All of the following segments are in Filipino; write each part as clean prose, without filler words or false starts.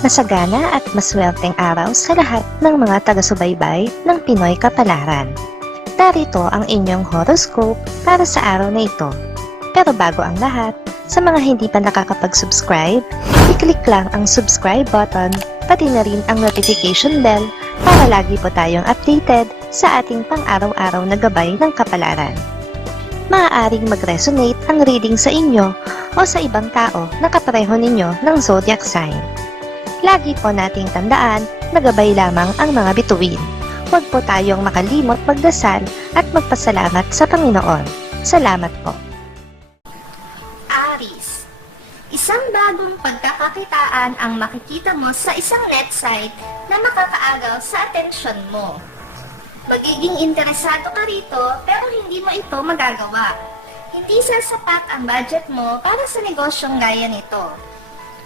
Masagana at maswerteng araw sa lahat ng mga taga-subaybay ng Pinoy Kapalaran. Narito ang inyong horoscope para sa araw na ito. Pero bago ang lahat, sa mga hindi pa nakakapag-subscribe, i-click lang ang subscribe button, pati na rin ang notification bell para lagi po tayong updated sa ating pang-araw-araw na gabay ng kapalaran. Maaaring mag-resonate ang reading sa inyo o sa ibang tao na kapareho ninyo ng zodiac sign. Lagi po nating tandaan na gabay lamang ang mga bituin. Huwag po tayong makalimot magdasal at magpasalamat sa Panginoon. Salamat po. Aries, isang bagong pagkakakitaan ang makikita mo sa isang net site na makakaagaw sa atensyon mo. Magiging interesado ka rito pero hindi mo ito magagawa. Hindi sasapat ang budget mo para sa negosyong gaya nito.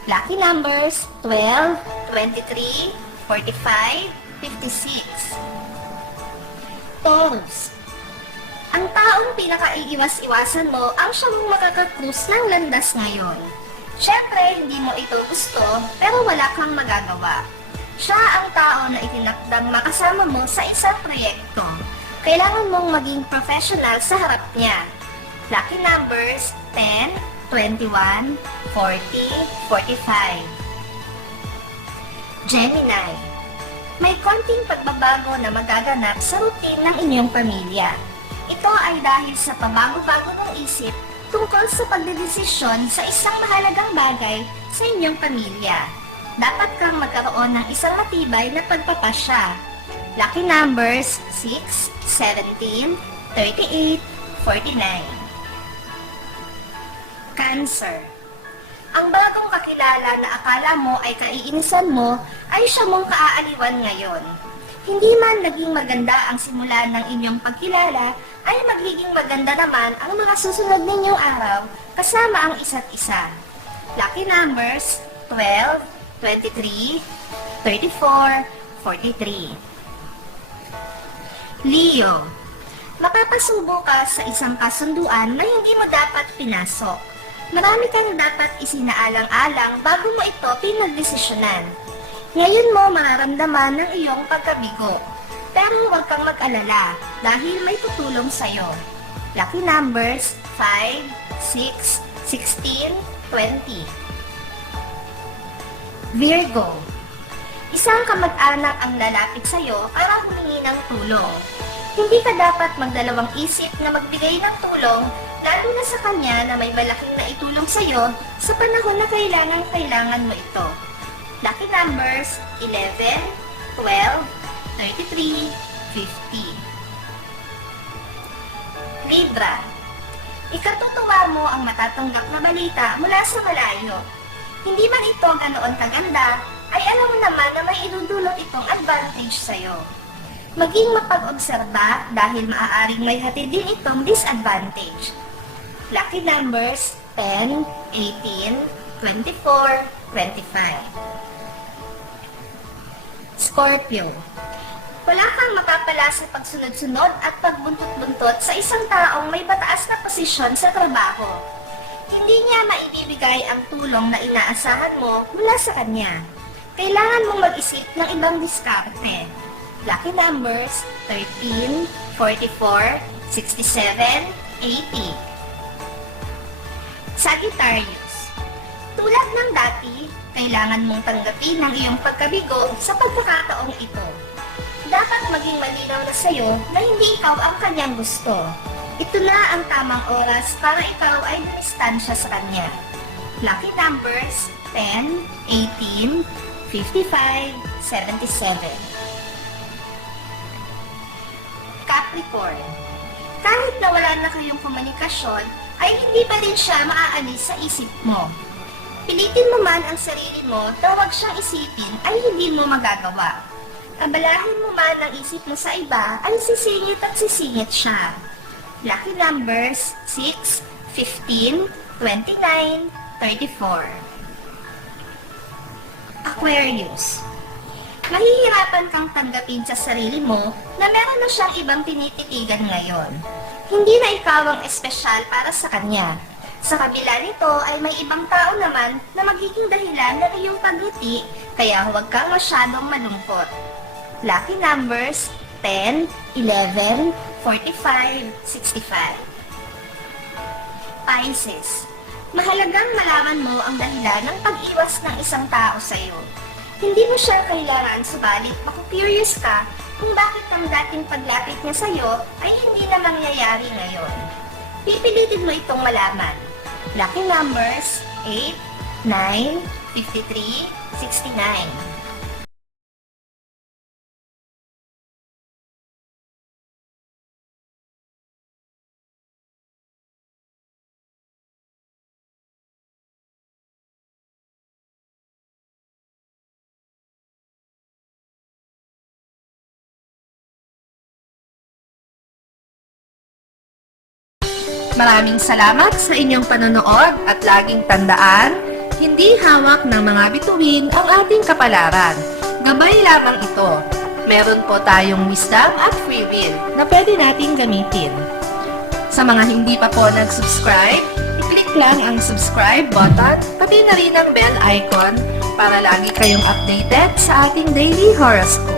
Lucky numbers 12, 23, 45, 56. Taurus, ang taong pinakaiiwas-iwasan mo ang siyang makakakrus ng landas ngayon. Siyempre, hindi mo ito gusto pero wala kang magagawa. Siya ang tao na itinakdang makasama mo sa isang proyekto. Kailangan mong maging professional sa harap niya. Lucky numbers 10, 21, 40, 45. Gemini, may konting pagbabago na magaganap sa routine ng inyong pamilya. Ito ay dahil sa pabago-bago ng isip tungkol sa pagdedesisyon sa isang mahalagang bagay sa inyong pamilya. Dapat kang magkaroon ng isang matibay na pagpapasya. Lucky numbers 6, 17, 38, 49. Cancer, ang bagong kakilala na akala mo ay kaiinisan mo ay siya mong kaaaliwan ngayon. Hindi man naging maganda ang simula ng inyong pagkilala, ay magiging maganda naman ang mga susunod ninyong araw kasama ang isa't isa. Lucky numbers 12, 23, 34, 43. Leo, mapapasubo ka sa isang kasunduan na hindi mo dapat pinasok. Marami kang dapat isinaalang-alang bago mo ito pinagdesisyonan. Ngayon mo mararamdaman ng iyong pagkabigo. Pero huwag kang mag-alala dahil may tutulong sa'yo. Lucky numbers 5, 6, 16, 20. Virgo, isang kamag-anak ang lalapit sa'yo para humingi ng tulong. Hindi ka dapat magdalawang isip na magbigay ng tulong, lalo na sa kanya na may malaking naitulong sa'yo sa panahon na kailangan mo ito. Lucky numbers 11, 12, 33, 50. Libra, ikatutuwa mo ang matatanggap na balita mula sa malayo. Hindi man ito ganoon kaganda, ay alam mo naman na may idudulot itong advantage sa'yo. Maging mapag-obserba dahil maaaring may hatid din itong disadvantage. Lucky numbers 10, 18, 24, 25. Scorpio, wala kang mapapala sa pagsunod-sunod at pagbuntot-buntot sa isang taong may mataas na posisyon sa trabaho. Hindi niya maibibigay ang tulong na inaasahan mo mula sa kanya. Kailangan mong mag-isip ng ibang diskarte. Lucky numbers 13, 44, 67, 80. Sagittarius, tulad ng dati, kailangan mong tanggapin ang iyong pagkabigo sa pagkakataong ito. Dapat maging malinaw na sa'yo na hindi ikaw ang kanyang gusto. Ito na ang tamang oras para ikaw ay dumistansya sa kanya. Lucky numbers 10, 18, 55, 77. Capricorn, kahit na wala na kayong komunikasyon, ay hindi pa rin siya maaalis sa isip mo. Pilitin mo man ang sarili mo na huwag siyang isipin ay hindi mo magagawa. Abalahin mo man ang isip mo sa iba ay sisingit at sisingit siya. Lucky numbers 6, 15, 29, 34. Aquarius, mahihirapan kang tanggapin sa sarili mo na meron na siyang ibang tinititigan ngayon. Hindi na ikaw ang espesyal para sa kanya. Sa kabila nito ay may ibang tao naman na magiging dahilan ng iyong pagngiti kaya huwag kang masyadong malungkot. Lucky numbers 10, 11, 45, 65. Pisces, mahalagang malaman mo ang dahilan ng pag-iwas ng isang tao sa iyo. Hindi mo siya kailangan, subalit maku-curious ka kung bakit ang dating paglapit niya sa iyo ay hindi na mangyayari ngayon. Pipilitin mo itong malaman. Lucky numbers 8, 9, 53, 69. Maraming salamat sa inyong panonood at laging tandaan, hindi hawak ng mga bituin ang ating kapalaran. Gabay lamang ito. Meron po tayong wisdom at free will na pwede nating gamitin. Sa mga hindi pa po nag-subscribe, i-click lang ang subscribe button, pati na rin ang bell icon para lagi kayong updated sa ating daily horoscope.